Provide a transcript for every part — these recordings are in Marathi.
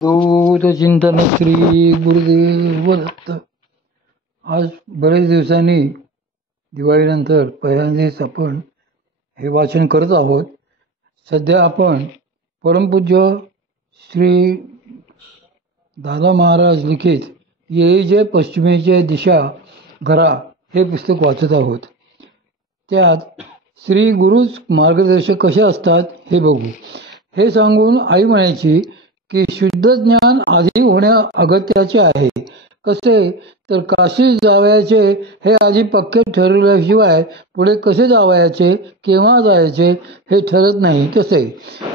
दूत चिंतन श्री गुरुदेव दत्त. आज बरेच दिवसांनी दिवाळीनंतर पहिल्यांदाच आपण हे वाचन करत आहोत. सध्या आपण परमपूज्य श्री दादा महाराज लिखित येई जे पश्चिमेचे दिशा घरा हे पुस्तक वाचत आहोत. त्यात श्री गुरुच मार्गदर्शक कसे असतात हे बघू. हे सांगून आई म्हणायची की शुद्ध ज्ञान आधी होणे अगत्याचे आहे. कसे तर काशी जावयाचे हे आधी पक्के ठरवल्याशिवाय पुढे कसे जावयाचे, केव्हा जायचे हे ठरत नाही. तसे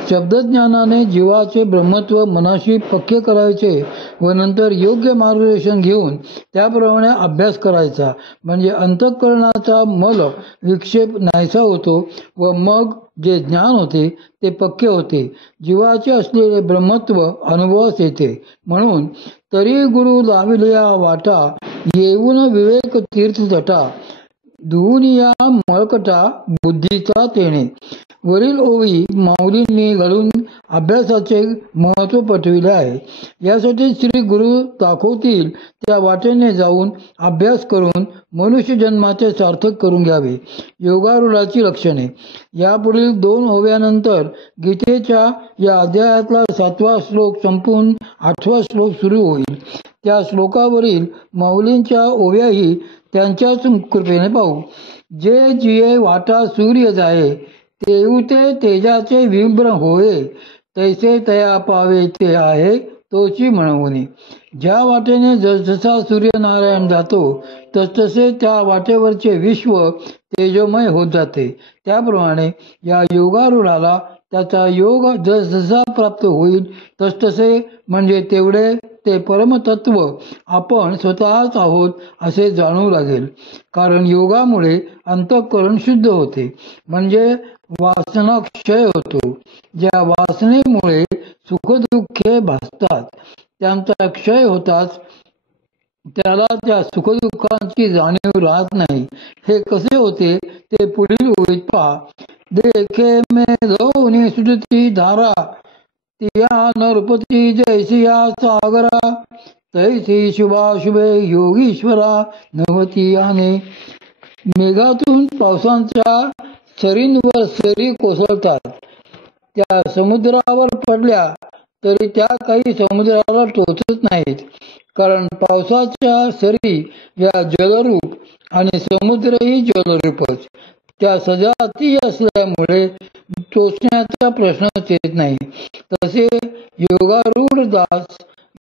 शब्दज्ञानाने जीवाचे ब्रह्मत्व मनाशी पक्के करायचे व नंतर योग्य मार्गदर्शन घेऊन त्याप्रमाणे अभ्यास करायचा. म्हणजे अंतःकरणाचा मल विक्षेप नाहीसा होतो व मग जे ज्ञान होते ते पक्के होते. जीवाचे असलेले ब्रह्मत्व अनुभवास येते. म्हणून तरी गुरु लाविलिया वाटा येऊन विवेक तीर्थ जटा धुवूनिया मळकटा बुद्धीचा तेणे. वरील ओवी माऊलींनी घालून अभ्यासाचे महत्त्व पटविले आहे. यासाठी श्री गुरु दाखवतील त्या वाटेने जाऊन अभ्यास करून मनुष्य जन्माचे सार्थक करून घ्यावे. योगारूढाची लक्षणे. यापुढील 2 ओव्यानंतर गीतेच्या या अध्यायातला 7वा श्लोक संपून 8वा श्लोक सुरू होईल. त्या श्लोकावरील माऊलींच्या ओव्याही त्यांच्याच कृपेने पाहू. जे जिये वाटा सूर्य जाये तेऊते तेजाचे विभ्र होये तैसे तया पावे ते आहे तोची म्हणवणे. ज्या वाटेने जसजसा सूर्यनारायण जातो तसतसे त्या वाटेवरचे विश्व तेजोमय होत जाते. त्याप्रमाणे या योगारूढाला त्याचा योग जसजसा प्राप्त होईल तसतसे म्हणजे तेवढे ते परमतत्व आपण स्वतःच आहोत असे जाणू लागेल. कारण योगामुळे अंतःकरण शुद्ध होते, म्हणजे वासना क्षय होतो. ज्या वासनेमुळे सुखदुःखे भासतात त्यांचा क्षय होताच त्याला त्या सुखदुःखांची जाणीव राहत नाही. हे कसे होते ते पुढील ओळीत पहा. देखे मे धोनी सुजती धारा तिया नरपती जैसिया सागरा तैसी शुभाशुभे योगीश्वरा नवती याने. मेघातून पावसांच्या सरींवर सरी कोसळतात. त्या समुद्रावर पडल्या तरी त्या काही समुद्राला टोचत नाहीत. कारण पावसाच्या सरी या जलरूप आणि समुद्रही जलरूपच. त्या सजातीय असल्यामुळे टोचण्याचा प्रश्नच येत नाही. तसे योगारूढ दास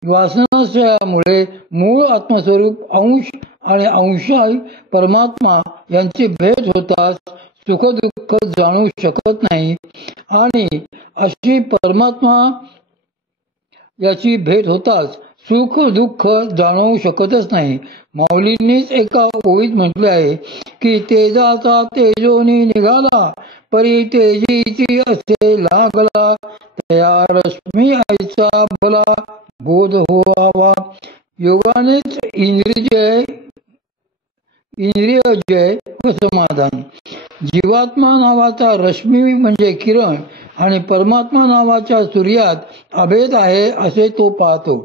वासनाशयामुळे मूळ आत्मस्वरूप अंश आणि अंशाई परमात्मा यांची भेट होताच सुखदुःख जाणू शकत नाही. आणि अशी परमात्मा याची भेट होताच सुख दुःख जाणवू शकतच नाही. माऊलींनीच एका ओळीत म्हटले आहे की तेजाचा तेजोनी निघाला परी तेजीची असे लागला तया रश्मी आईचा भला बोध होवा. योगानेच इंद्रियजय व समाधान. जीवात्मा नावाचा रश्मी म्हणजे किरण आणि परमात्मा नावाच्या सूर्यात अभेद आहे असे तो पाहतो.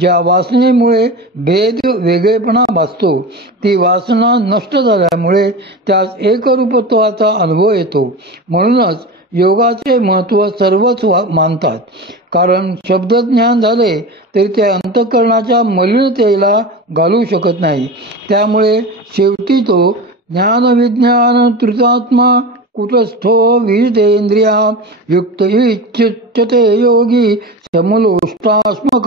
ज्या वासनेमुळे भेद वेगळेपणा भासतो ती वासना नष्ट झाल्यामुळे त्यास एकरूपत्वाचा अनुभव येतो. म्हणूनच योगाचे महत्त्व सर्वच मानतात. कारण शब्दज्ञान झाले तरी ते अंतःकरणाच्या मलिनतेला घालू शकत नाही. त्यामुळे शेवटी तो ज्ञानविज्ञान तृतात्मा कुटस्थो विजितेंद्रिया युक्त इच्छते योगी समलोष्टास्मकांचना.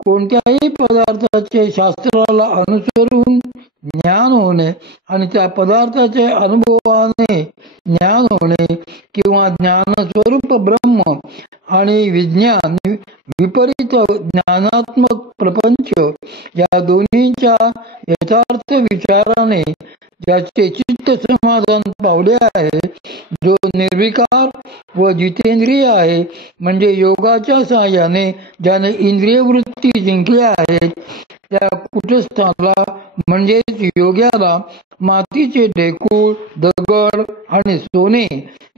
कोणत्याही पदार्थाचे शास्त्राला अनुसरून ज्ञान होणे आणि त्या पदार्थाचे अनुभवाने ज्ञान होणे किंवा ज्ञानस्वरूप ब्रह्म आणि विज्ञान विपरीत ज्ञानात्मक प्रपंच या दोन्हींच्या यथार्थ विचाराने ज्याचे चित्त समाधान पावले आहे, जो निर्विकार व जितेंद्रिय आहे, म्हणजे योगाच्या सहाय्याने ज्याने इंद्रियवृत्ती जिंकल्या आहेत त्या कुटस्थाला म्हणजेच योग्याला मातीचे ढेकूळ, दगड आणि सोने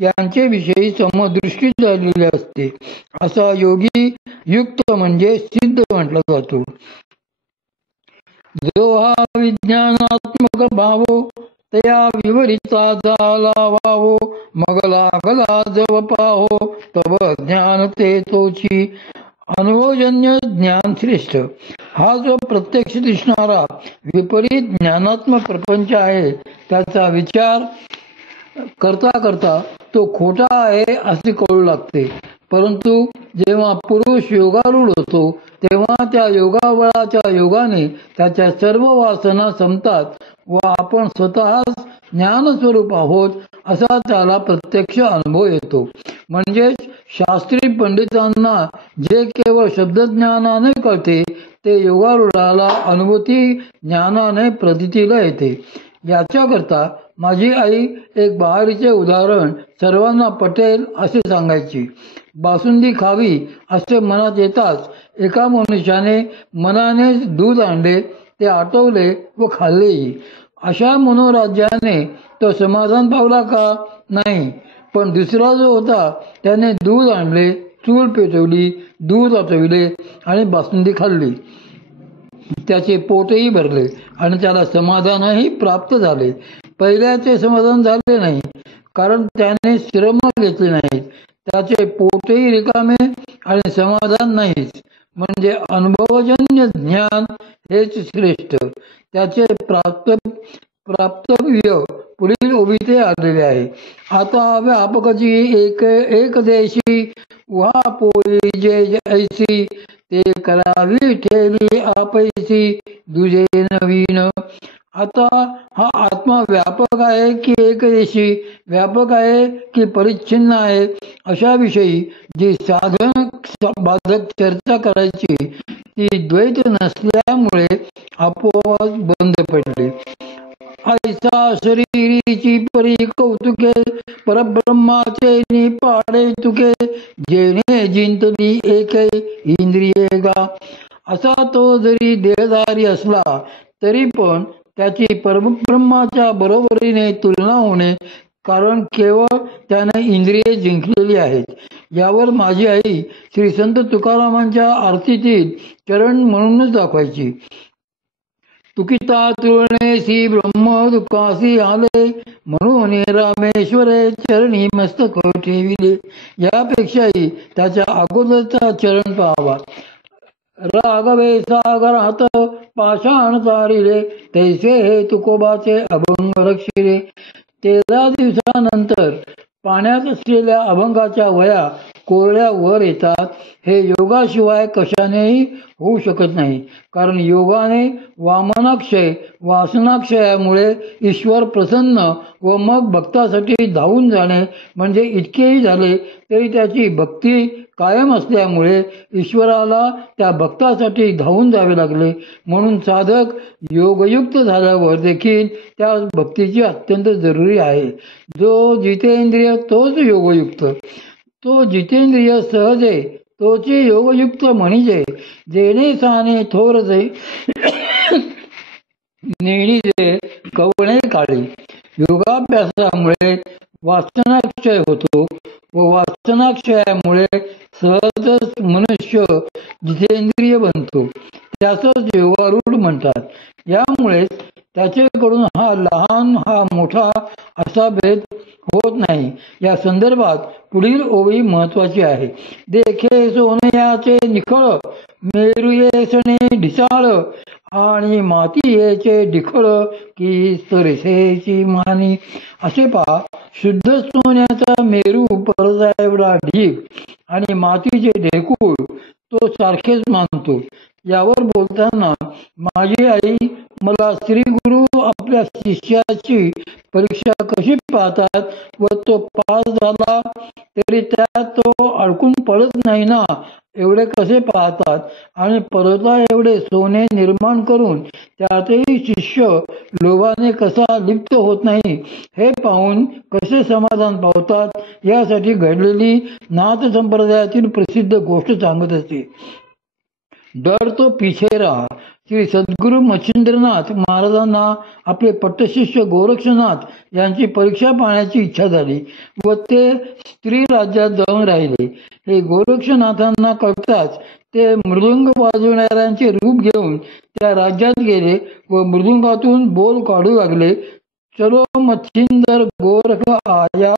यांचे विषयी समदृष्टी झालेली असते. असा योगी युक्त म्हणजे सिद्ध म्हटला जातो. जो हा विज्ञानात्मक भावो तया विवरिता झाला वावो, मग लागला जव पाहो तव ज्ञान ते तोची. अनुभवजन्य ज्ञान श्रेष्ठ. हा जो प्रत्यक्ष दिसणारा विपरीत ज्ञानात्मक प्रपंच आहे त्याचा विचार करता करता तो खोटा आहे असे कळू लागते. परंतु जेव्हा पुरुष योगारूढ होतो तेव्हा त्या योगाबळाच्या योगाने त्याच्या सर्व वासना संपतात व आपण स्वतःच ज्ञानस्वरूप आहोत असा त्याला प्रत्यक्ष अनुभव येतो. म्हणजेच शास्त्री पंडितांना जे केवळ शब्दज्ञानाने कळते ते योगारूढाला अनुभूती ज्ञानाने प्रतीतीला येते. याच्याकरता माझी आई एक बहारीचे उदाहरण सर्वांना पटेल असे सांगायची. बासुंदी खावी असे मनात येताच एका मनुष्याने मनाने दूध आणले, ते आटवले व खाल्लेही. अशा मनोराज्याने तो समाधान पावला का? नाही. पण दुसरा जो होता त्याने दूध आणले, चूल पेटवली, दूध आटविले आणि बासुंदी खाल्ली. त्याचे पोटही भरले आणि त्याला समाधानही प्राप्त झाले. पहिल्याचे समाधान झाले नाही, कारण त्याने श्रम घेतले नाहीत. त्याचे पोटही रिकामे आणि समाधान नाहीच. म्हणजे अनुभवजन्य ज्ञान हेच श्रेष्ठ. त्याचे प्राप्तव्य पुढील ओबीते आलेले आहे. आता व्यापकची एक देशी उहापोळी जे ऐसी, ते करावी ठेवी आपैसी दुजे नवीन. आता हा आत्मा व्यापक आहे की एकदेशी, व्यापक आहे की परिच्छिन्न आहे, अशा विषयी जी साधक बाधक चर्चा करायची ती द्वैत नसल्यामुळे आपोआप बंद पडली. ऐसा शरीरीची परी कौतुके, परब्रह्माचे निपाडे तुके, जेणे जिंतली एके इंद्रिये गा. असा तो जरी देहधारी असला तरी पण त्याची परब्रह्माच्या बरोबरीने तुलना होणे, कारण केवळ त्याने इंद्रिये जिंकलेली आहेत. यावर माझी आई श्री संत तुकारामांच्या आरतीतील चरण म्हणूनच दाखवायची. तुकिता तुळणेसी ब्रह्म दुःखासी आले, म्हणून रामेश्वरे चरणी मस्तक ठेविले. यापेक्षाही त्याच्या अगोदरचा चरण पाहावा. राघवे सागरात पाषाण तारिले, तैसे हे तुकोबाचे अभंग रक्षिले. 13 दिवसानंतर पाण्यात असलेल्या अभंगाच्या वया कोरड्या वर येतात. हे योगाशिवाय कशानेही होऊ शकत नाही. कारण योगाने वामनाक्षय वासनाक्षयामुळे ईश्वर प्रसन्न व मग भक्तासाठी धावून जाणे, म्हणजे इतकेही झाले तरी त्याची भक्ती कायम असल्यामुळे ईश्वराला त्या भक्तासाठी धावून जावे लागले. म्हणून साधक योगयुक्त झाल्यावर देखील त्या भक्तीची अत्यंत जरुरी आहे. जो जितेंद्रिय तोच योगयुक्त. तो जितेंद्रिय सहजे तोची योगयुक्त म्हणजे, जेणे साने थोरजे नेणीजे कवणे काळी. योगाभ्यासामुळे वासनाक्षय होतो व वासनाक्षयामुळे सहजच मनुष्य जितेंद्रिय बनतो. त्यासच योगारूढ म्हणतात. यामुळे त्याच्याकडून हा लहान हा मोठा असा भेद होत नाही. या संदर्भात पुढील ओवी महत्वाची आहे. देखे सोनयाचे निखळ, मेरुयेसणे ढिसाळ, आणि मातीयेचे ढिखळ की सरसेची मानी. असे पहा, शुद्ध सोन्याचा मेरू परदा एवढा ढीग आणि मातीचे ढेकूळ तो सारखेच मानतो. यावर बोलताना माझी आई मला श्री गुरु आपल्या शिष्याची परीक्षा कशी पाहतात व तो पास झाला तरी त्यात तो अडकून पडत नाही ना एवढे कसे पाहतात, आणि परदा एवढे सोने निर्माण करून त्यातही शिष्य लोभाने कसा लिप्त होत नाही हे पाहून कसे समाधान पावतात, यासाठी घडलेली नाथ संप्रदायातील प्रसिद्ध गोष्ट सांगत असते. डर तो पीछे रहा. श्री सद्गुरू मच्छिंद्रनाथ महाराजांना आपले पट्टशिष्य गोरक्षनाथ यांची परीक्षा पाहण्याची इच्छा झाली व ते स्त्री राज्यात जाऊन राहिले. हे गोरक्षनाथांना कळताच ते मृदुंग वाजवणाऱ्यांचे रूप घेऊन त्या राज्यात गेले व मृदुंगातून बोल काढू लागले. चलो मच्छिंदर गोरख आया,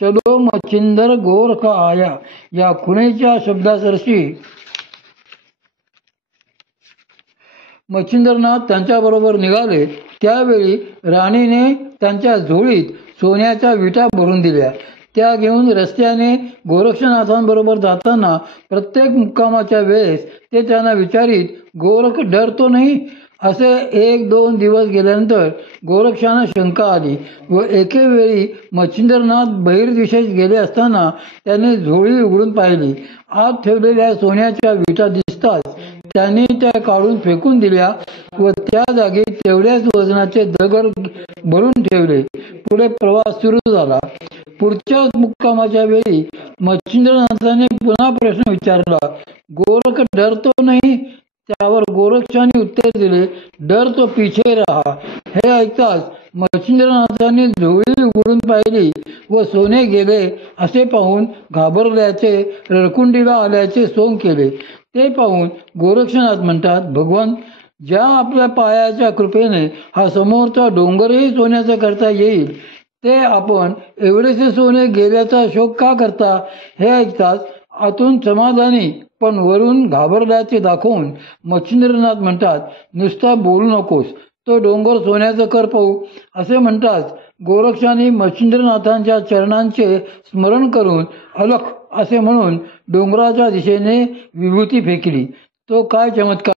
चलो मच्छिंदर गोरख आया या खुणेच्या शब्दासरशी मच्छिंद्रनाथ त्यांच्याबरोबर निघाले. त्यावेळी राणीने त्यांच्या झोळीत सोन्याच्या विटा भरून दिल्या. त्या घेऊन रस्त्याने गोरक्षनाथांबरोबर जाताना प्रत्येक मुक्कामाच्या वेळेस ते त्यांना विचारित, गोरख डरतो नाही? असे 1-2 दिवस गेल्यानंतर गोरक्षांना शंका आली व एके वेळी मच्छिंद्रनाथ बहिर्दिशेस गेले असताना त्याने झोळी उघडून पाहिली. आत ठेवलेल्या सोन्याच्या विटा दिसताच त्यांनी त्या काढून फेकून दिल्या व त्या जागी तेवढ्याच वजनाचे दगड भरून ठेवले. पुढे प्रवास सुरू झाला. पुढच्या मुक्कामाच्या वेळी मच्छिंद्रनाथाने पुन्हा प्रश्न विचारला, गोरख डरतो नाही? त्यावर गोरक्षाने उत्तर दिले, डर तो पीछे रहा. हे ऐकताच मच्छिंद्रनाथांनी झोळी उघडून पाहिली व सोने गेले असे पाहून घाबरल्याचे, रडकुंडीला आल्याचे सोंग केले. ते पाहून गोरक्षनाथ म्हणतात, भगवान, ज्या आपल्या पायाच्या कृपेने हा समोरचा डोंगरही सोन्याचा करता येईल, ते आपण एवढेसे सोने गेल्याचा शोक का करता? हे ऐकताच आतून समाधानी पण वरून घाबरल्याचे दाखवून मच्छिंद्रनाथ म्हणतात, नुसता बोलू नकोस, तो डोंगर सोन्याचा कर पाहू. असे म्हणताच गोरक्षाने मच्छिंद्रनाथांच्या चरणांचे स्मरण करून अलख असे म्हणून डोंगराच्या दिशेने विभूती फेकली. तो काय चमत्कार!